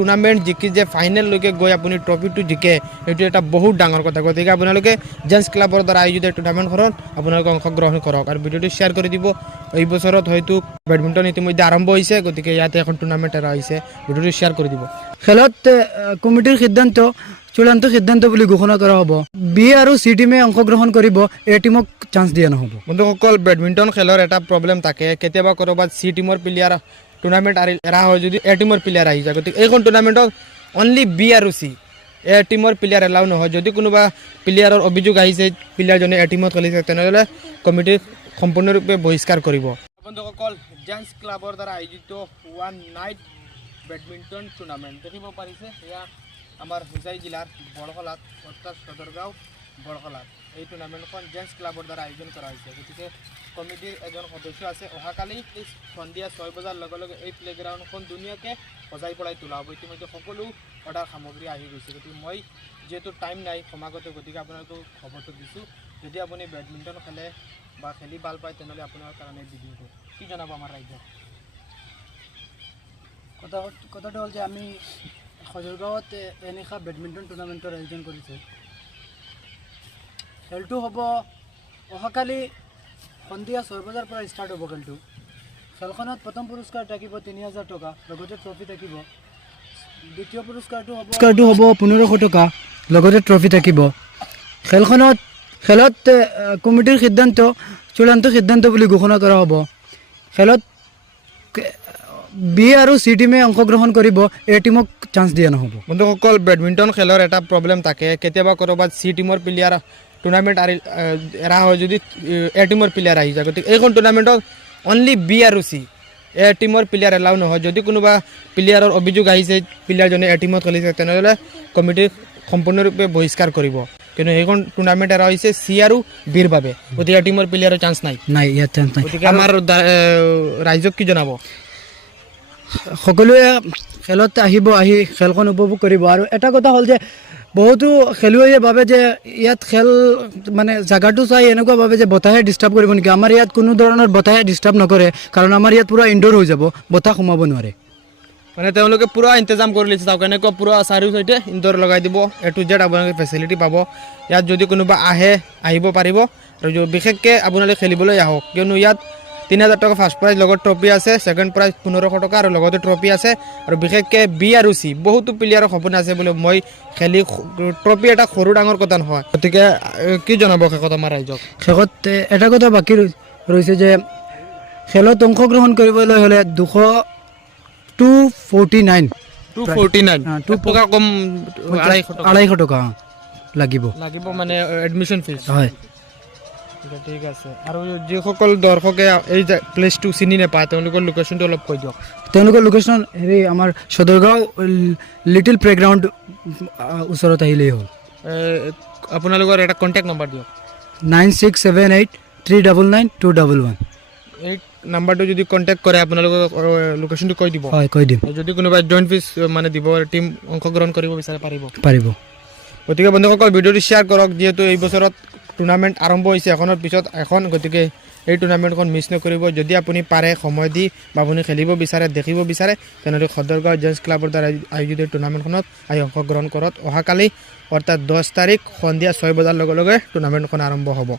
Tournament জিকি যে ফাইনেললৈকে গৈ আপুনি ট্ৰফিটো জিকে এইটো এটা বহুত ডাঙৰ কথা। গতিকে আপোনালোকে জেন্টছ ক্লাবৰ দ্বাৰা আয়োজিত টুৰ্ণামেণ্টখনত আপোনালোকে অংশগ্ৰহণ কৰক আৰু ভিডিঅ'টো শ্বেয়াৰ কৰি দিব। এই বছৰত হয়তো বেডমিণ্টন ইতিমধ্যে আৰম্ভ হৈছে, গতিকে ইয়াতে এখন টুৰ্ণামেণ্ট এটা হৈছে, ভিডিঅ'টো শ্বেয়াৰ কৰি দিব। খেলত কমিটিৰ সিদ্ধান্ত চূড়ান্ত সিদ্ধান্ত বুলি ঘোষণা কৰা হ'ব। বি আৰু চি টিমে অংশগ্ৰহণ কৰিব, এ টিমক চান্স দিয়া নহ'ব। বন্ধুসকল, বেডমিণ্টন খেলৰ এটা প্ৰব্লেম থাকে, কেতিয়াবা ক'ৰবাত চি টিমৰ প্লেয়াৰ টুৰ্ণামেণ্ট এৰা হয় যদি এ টিমৰ প্লেয়াৰ আহি যায়। গতিকে এইখন টুৰ্ণামেণ্টত অনলি বি আৰু চি, এ টিমৰ প্লেয়াৰ এলাউ নহয়। যদি কোনোবা প্লেয়াৰৰ অভিযোগ আহিছে প্লেয়াৰজনে এ টিমত খেলিছে, তেনেহ'লে কমিটি সম্পূৰ্ণৰূপে বহিষ্কাৰ কৰিব। বন্ধুসকল, জেন্টছ ক্লাবৰ দ্বাৰা আয়োজিত ওৱান নাইট বেডমিণ্টন টুৰ্ণামেণ্ট দেখিব পাৰিছে। এয়া আমাৰ হোজাই জিলাৰ বৰহলাত, অৰ্থাৎ সদৰগাঁও বৰহলাত এই টুৰ্ণামেণ্টখন জেন্টছ ক্লাবৰ দ্বাৰা আয়োজন কৰা হৈছে। গতিকে কমিটিৰ এজন সদস্য আছে। অহাকালি সন্ধিয়া 6 বজাৰ লগে লগে এই প্লেগ্ৰাউণ্ডখন ধুনীয়াকৈ সজাই পৰাই তোলা হ'ব। ইতিমধ্যে সকলো অৰ্ডাৰ সামগ্ৰী আহি গৈছে। গতিকে মই যিহেতু টাইম নাই সমাগত, গতিকে আপোনালোকক খবৰটো দিছোঁ। যদি আপুনি বেডমিণ্টন খেলে বা খেলি ভাল পায়, তেনেহ'লে আপোনাৰ কাৰণে ভিডিঅ'টো কি জনাব আমাৰ ৰাইজক? কথাটো হ'ল যে আমি সদৰগাঁৱত এনেকুৱা বেডমিণ্টন টুৰ্ণামেণ্টৰ আয়োজন কৰিছোঁ। খেলটো হ'ব অহাকালি সন্ধিয়া 6 বজাৰ পৰা ষ্টাৰ্ট হ'ব। খেলখনত প্ৰথম পুৰস্কাৰ থাকিব 3000 টকা, লগতে ট্ৰফি থাকিব। দ্বিতীয় পুৰস্কাৰটো হ'ব 1500 টকা, লগতে ট্ৰফি থাকিব। খেলত কমিটিৰ সিদ্ধান্ত চূড়ান্ত সিদ্ধান্ত বুলি ঘোষণা কৰা হ'ব। খেলত বি আৰু চি টিমে অংশগ্ৰহণ কৰিব, এ টিমক চান্স দিয়া নহ'ব। বন্ধুসকল, বেডমিণ্টন খেলৰ এটা প্ৰব্লেম থাকে, কেতিয়াবা ক'ৰবাত চি টিমৰ প্লেয়াৰ টুৰ্ণামেণ্ট এৰা হয় যদি এ টিমৰ প্লেয়াৰ আহি যায়। গতিকে এইখন টুৰ্ণামেণ্টত অনলি বি আৰু চি, এ টিমৰ প্লেয়াৰ এলাউ নহয়। যদি কোনোবা প্লেয়াৰৰ অভিযোগ আহিছে প্লেয়াৰজনে এ টিমত খেলিছে, তেনেহ'লে কমিটি সম্পূৰ্ণৰূপে বহিষ্কাৰ কৰিব। কিন্তু সেইখন টুৰ্ণামেণ্ট এৰা হৈছে চি আৰু বিৰ বাবে, গতিকে এ টিমৰ প্লেয়াৰৰ চান্স নাই। ইয়াত চান্স নাই। গতিকে আমাৰ ৰাইজক কি জনাব? সকলোৱে খেলত আহিব, আহি খেলখন উপভোগ কৰিব। আৰু এটা কথা হ'ল যে বহুতো খেলুৱৈয়ে ভাবে যে ইয়াত খেল মানে জেগাটো চাই এনেকুৱা ভাবে যে বতাহে ডিষ্টাৰ্ব কৰিব নেকি। আমাৰ ইয়াত কোনো ধৰণৰ বতাহে ডিষ্টাৰ্ব নকৰে, কাৰণ আমাৰ ইয়াত পূৰা ইনডোৰ হৈ যাব, বতাহ সোমাব নোৱাৰে। মানে তেওঁলোকে পূৰা ইন্তজাম কৰি লৈছে। চাওক, এনেকুৱা পূৰা চাৰিও চাইডে ইনডোৰ লগাই দিব, এ টু জেড আপোনালোকে ফেচিলিটি পাব। ইয়াত যদি কোনোবা আহিব পাৰিব, আৰু বিশেষকৈ আপোনালোকে খেলিবলৈ আহক, কিয়নো ইয়াত 3000 টকা ফাৰ্ষ্ট প্ৰাইজ, লগত ট্ৰফি আছে। ছেকেণ্ড প্ৰাইজ 1500 টকা আৰু লগতে ট্ৰফি আছে। আৰু বিশেষকৈ বি আৰু চি, বহুতো প্লেয়াৰৰ সপোন আছে বোলে মই খেলি ট্ৰফি এটা সৰু ডাঙৰ কথা নহয়। গতিকে কি জনাব শেষত আমাৰ ৰাইজক? শেষত এটা কথা বাকী ৰৈছে যে খেলত অংশগ্ৰহণ কৰিবলৈ হ'লে 249 টকা কম, 250 টকা লাগিব মানে এডমিশ্যন ফিজ। হয়, ঠিক আছে। আৰু যিসকল দৰ্শকে এই প্লেচটো চিনি নাপায়, তেওঁলোকৰ লোকেশ্যনটো অলপ কৈ দিয়ক। তেওঁলোকৰ লোকেশ্যন আমাৰ সদৰগাঁও লিটিল প্লেগ্ৰাউণ্ড ওচৰত আহিলেই হ'ল। আপোনালোকৰ এটা কণ্টেক্ট নম্বৰ দিয়ক। 9678399211। এই নাম্বাৰটো যদি কণ্টেক্ট কৰে আপোনালোকৰ লোকেশ্যনটো কৈ দিব। হয়, কৈ দিম। যদি কোনোবাই জইণ্ট ফিজ মানে দিব, টিম অংশগ্ৰহণ কৰিব বিচাৰে পাৰিব। গতিকে বন্ধুসকল, ভিডিঅ'টো শ্বেয়াৰ কৰক। যিহেতু এই বছৰত টুৰ্ণামেণ্ট আৰম্ভ হৈছে, এখনৰ পিছত এখন, গতিকে এই টুৰ্ণামেণ্টখন মিছ নকৰিব। যদি আপুনি পাৰে সময় দি বা আপুনি খেলিব বিচাৰে, দেখিব বিচাৰে, তেনেহ'লে সদৰগাঁও জেন্টছ ক্লাবৰ দ্বাৰা আয়োজিত টুৰ্ণামেণ্টখনত আহি অংশগ্ৰহণ কৰক। অহাকালি অৰ্থাৎ 10 তাৰিখ সন্ধিয়া 6 বজাৰ লগে লগে টুৰ্ণামেণ্টখন আৰম্ভ হ'ব।